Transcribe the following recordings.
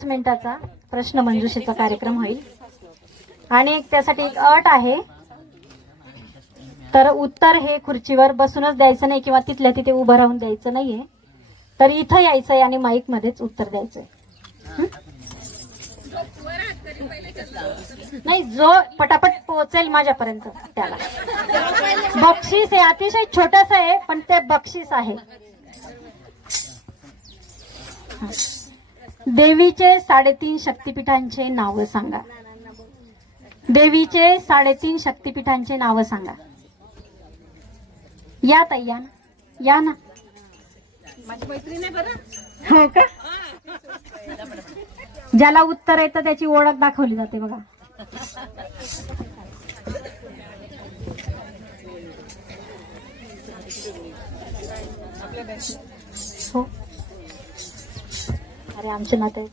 मिनिटाचा प्रश्न मंजुषेचा कार्यक्रम होईल. आणि एक त्यासाठी एक अट आहे. तर उत्तर हे खुर्चीवर बसूनच द्यायचं नाही किंवा तिथल्या तिथे उभं राहून द्यायचं नाहीये. तर इथं यायचंय आणि माईक मध्येच उत्तर द्यायचंय. नाही जो पटापट पोहोचेल माझ्यापर्यंत त्याला. बक्षीस आहे अतिशय छोटस आहे पण ते बक्षीस आहे. देवीचे साडेतीन शक्तिपीठांचे नाव सांगा. देवीचे साडेतीन शक्तिपीठांचे नाव सांगा. या ताई या ना. या ना. हो का? ज्याला उत्तर येतं त्याची ओळख दाखवली जाते बघा. अरे आमचे नाते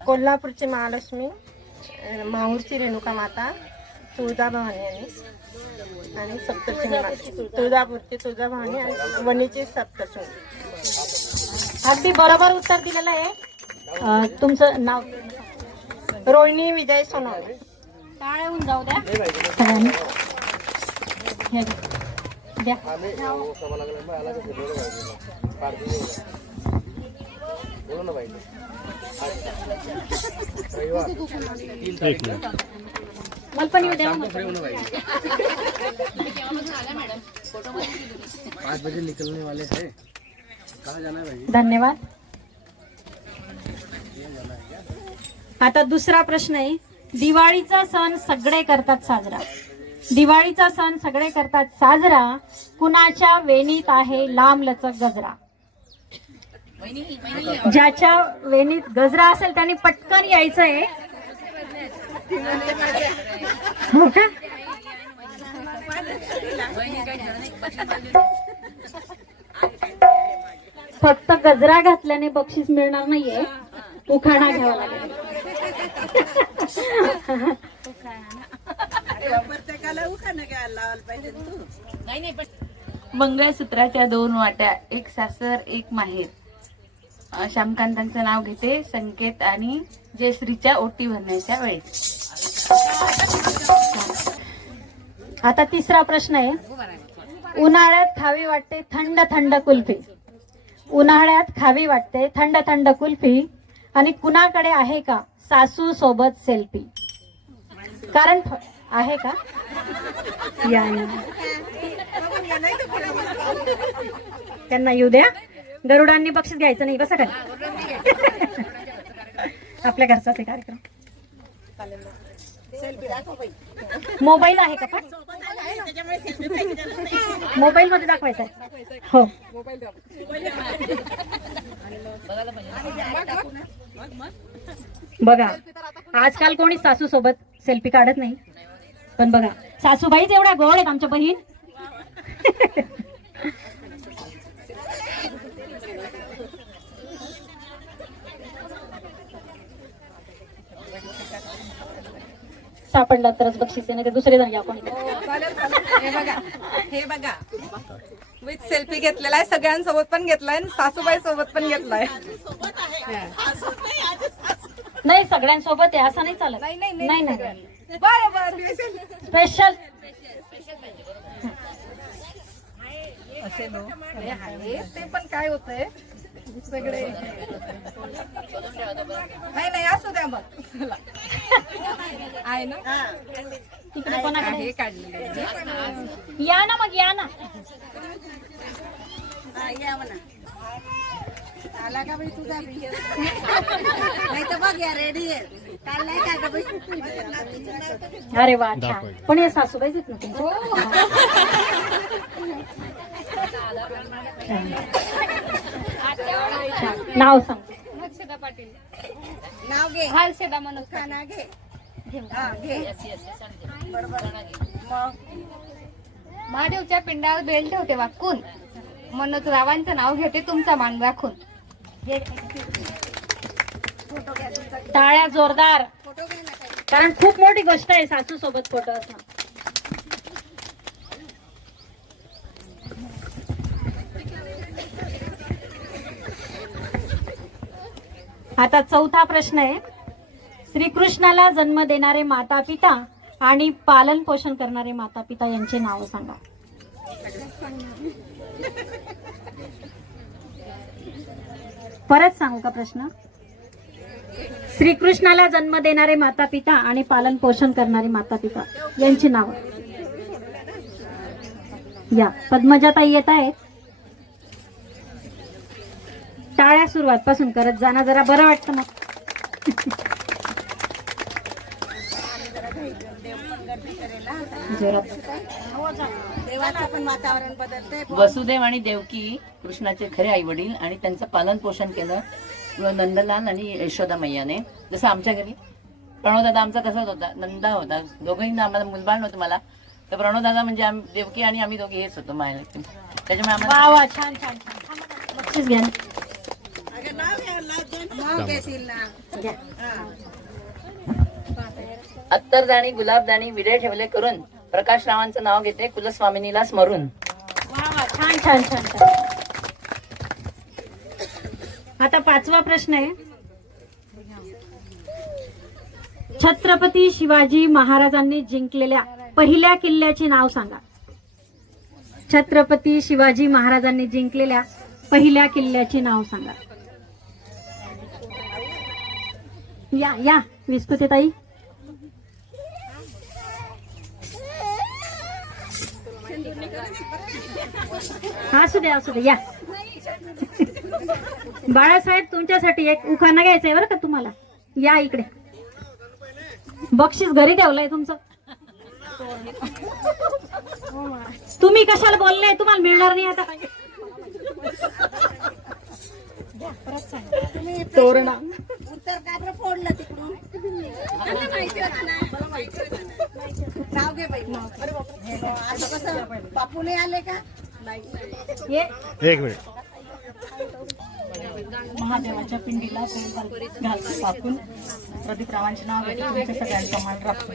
कोल्हापूरची महालक्ष्मी माहूरची रेणुका माता तुळजाभवानी आणि आणि सप्तशृंगी तुळजापूरची तुळजाभवानी आणि वणीची सप्तशृंगी अगदी बरोबर उत्तर दिलेलं आहे. तुमचं नाव? रोहिणी विजय सोनवणे टाळे होऊन जाऊ द्या. सगळ्यांनी हे द्या. मला पण येऊ द्या. पाँच बजे निकलने वाले हैं कहाँ जाना है भाई धन्यवाद. आता दुसरा प्रश्न आहे. दिवाळीचा सण सगळे करतात साजरा. दिवाळीचा सण सगळे करतात साजरा. कुणाच्या वेणीत आहे लांब लचक गजरा? ज्याच्या वेणीत गजरा असेल त्यांनी पटकन यायचंय. हो का? फक्त गजरा घातल्याने बक्षीस मिळणार नाहीये. उखाणा घ्यावा लागेल. मंगळसूत्राच्या दोन वाट्या एक सासर एक माहेर. श्यामकांतांचं नाव घेते संकेत आणि जयश्रीच्या ओटी भरण्याच्या वेळेस आता तिसरा प्रश्न आहे. उन्हाळ्यात खावी वाटते थंड थंड कुल्फी. उन्हाळ्यात खावी वाटते थंड थंड कुल्फी. आणि कुणाकडे आहे का? सासू सोबत सेल्फी. कारण आहे का? या या. त्यांना येऊ द्या. गरुडांनी बक्षीस घ्यायचं नाही बसा काय आपल्या घरचा कार्यक्रम. मोबाईल आहे का पण? मोबाईल मध्ये दाखवायचा आहे. हो. बघा आजकाल कोणी सासू सोबत सेल्फी काढत नाही. पण बघा सासूबाईच एवढ्या गोड आहेत आमच्या बहीण. सापडला तरच बक्षीस आहे ना दुसरे जण घ्या कोणी हे बघा हे बघा. विथ सेल्फी घेतलेला आहे सगळ्यांसोबत पण घेतलाय आणि सासूबाई सोबत पण घेतलाय नाही सगळ्यांसोबत आहे असं नाही चालत. नाही, नाही, नाही, नाही नाही. बरं बरं स्पेशल असे नो. हे आहे ते पण काय होतंय? सगळे. नाही नाही असू द्या मग. चला. आहे ना? तिकडे कोणाकडे? हे काढलेलं या ना मग या ना. आला का बाई तुझा नाही तर बघ या रेडी आहे. काल नाही का ग बाई? अरे वा छान. पण हे सासूबाईच आहेत ना तुमच्या छान. नाव सांग. नाव घे. हर्षदा मनोज खाना घे. हा घे. बरोबर. महादेवच्या पिंडावर बेल ठेवते वाकून. मनोज रावांचं नाव घेते तुमचा मान राखून. टाळ्या जोरदार. कारण खूप मोठी गोष्ट आहे सासू सोबत फोटो असणं. आता चौथा प्रश्न आहे. श्रीकृष्णाला जन्म देणारे माता पिता आणि पालन पोषण करणारे माता पिता यांचे नाव सांगा. परत सांगू का प्रश्न? श्रीकृष्णाला जन्म देणारे माता पिता आणि पालन पोषण करणारे माता पिता यांची नाव. या पद्मजाताई येत आहेत. टाळ्या सुरुवात पासून करत जाणं जरा बरं वाटतं मग. देवाचं पण वातावरण बदलते वसुदेव आणि देवकी कृष्णाचे खरे आई वडील आणि त्यांचं पालन पोषण केलं व नंदलाल आणि यशोदा मैयाने. जसं आमच्या घरी प्रणवदादा आमचा तसाच होता नंदा होता. दोघंही आम्हाला मुलबाळ नव्हतं मला. तर प्रणवदादा म्हणजे आम्ही देवकी आणि आम्ही दोघे हेच होतो मायला त्याच्यामुळे आम्हाला छान छान छान. बक्षीस घ्या ना. घ्या. अत्तरदाणी गुलाबदाणी विडे ठेवले करून प्रकाश रावांचं नाव घेते कुलस्वामिनीला स्मरून. छान छान छान छान. आता पाचवा प्रश्न आहे. छत्रपती शिवाजी महाराजांनी जिंकलेल्या पहिल्या किल्ल्याचे नाव सांगा. छत्रपती शिवाजी महाराजांनी जिंकलेल्या पहिल्या किल्ल्याचे नाव सांगा. या या विस्कुते ताई असू द्या असू द्या या. बाळासाहेब तुमच्यासाठी एक उखाणा घ्यायचा आहे बरं का तुम्हाला. या इकडे. बक्षीस घरी ठेवलंय तुमचं. तुम्ही कशाला बोलले तुम्हाला मिळणार नाही आता. तोरणा. उत्तर काय फोडलं तिकडून. नाव बापू आले का? एक मिनट। महादेवाच्या पिंडीला घालतो प्रदीप रावांचे नाव घेतो राखतो.